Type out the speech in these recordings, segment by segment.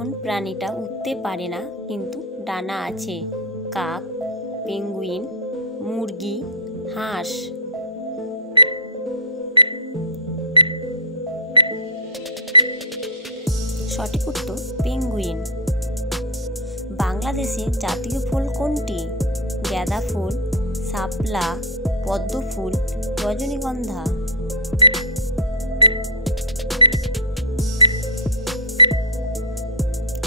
কোন প্রাণীটা উড়তে পারে না কিন্তু ডানা আছে? কাক, পেঙ্গুইন, মুরগি, হাঁস। সঠিক উত্তর পেঙ্গুইন। বাংলাদেশের জাতীয় ফুল কোনটি? গাঁদা ফুল, শাপলা, পদ্ম ফুল, রজনীগন্ধা।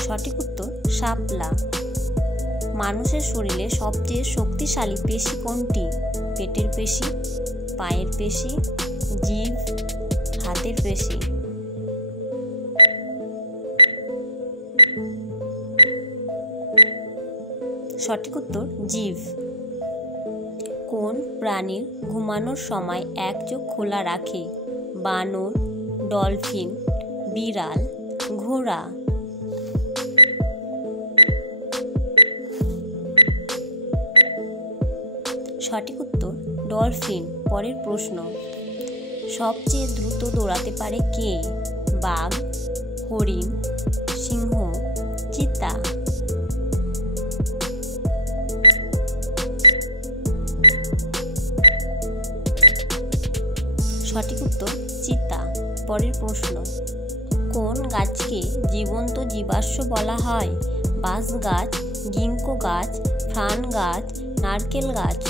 সঠিক উত্তর শাপলা। মানুষের শরীরে সবচেয়ে শক্তিশালী পেশি কোনটি? পেটের পেশি, পায়ের পেশি, জিভ, হাতের পেশি। সঠিক উত্তর জিভ। কোন প্রাণীর ঘুমানোর সময় এক চোখ খোলা রাখে? বানর, ডলফিন, বিড়াল, ঘোড়া। সঠিক উত্তর ডলফিন। পরের প্রশ্ন, সবচেয়ে দ্রুত দৌড়াতে পারে কে? বাঘ, হরিণ, সিংহ, চিতা। সঠিক উত্তর চিতা। পরের প্রশ্ন, কোন গাছকে জীবন্ত জীবাশ্ম বলা হয়? বাঁশ গাছ, গিঙ্কো গাছ, ফার্ন গাছ, নারকেল গাছ।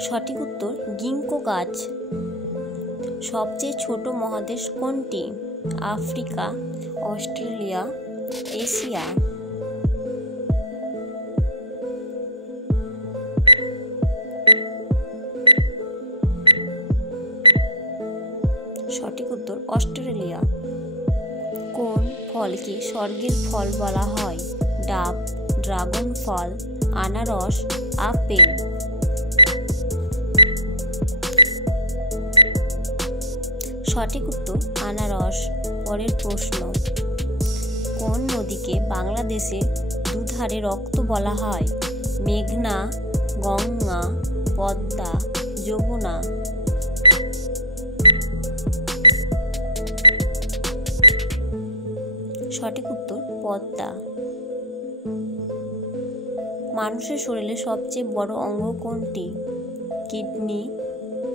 সঠিক উত্তর গিঙ্কো গাছ। সবচেয়ে ছোট মহাদেশ কোনটি? Africa, Australia, Asia. সঠিক উত্তর অস্ট্রেলিয়া। কোন ফলকে স্বর্গের ফল বলা হয়? ডাব, ড্রাগন ফল, আনারস, আপেল। সঠিক উত্তর আনারস। পরের প্রশ্ন, কোন নদীকে বাংলাদেশের দুধারে রক্ত বলা হয়? মেঘনা, গঙ্গা, পদ্মা, যমুনা। সঠিক উত্তর পদ্মা। মানুষের শরীরে সবচেয়ে বড় অঙ্গ কোনটি? কিডনি,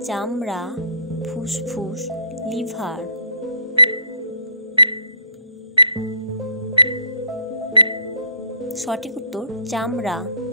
চামড়া, ফুসফুস, লিভার। সঠিক উত্তর চামড়া।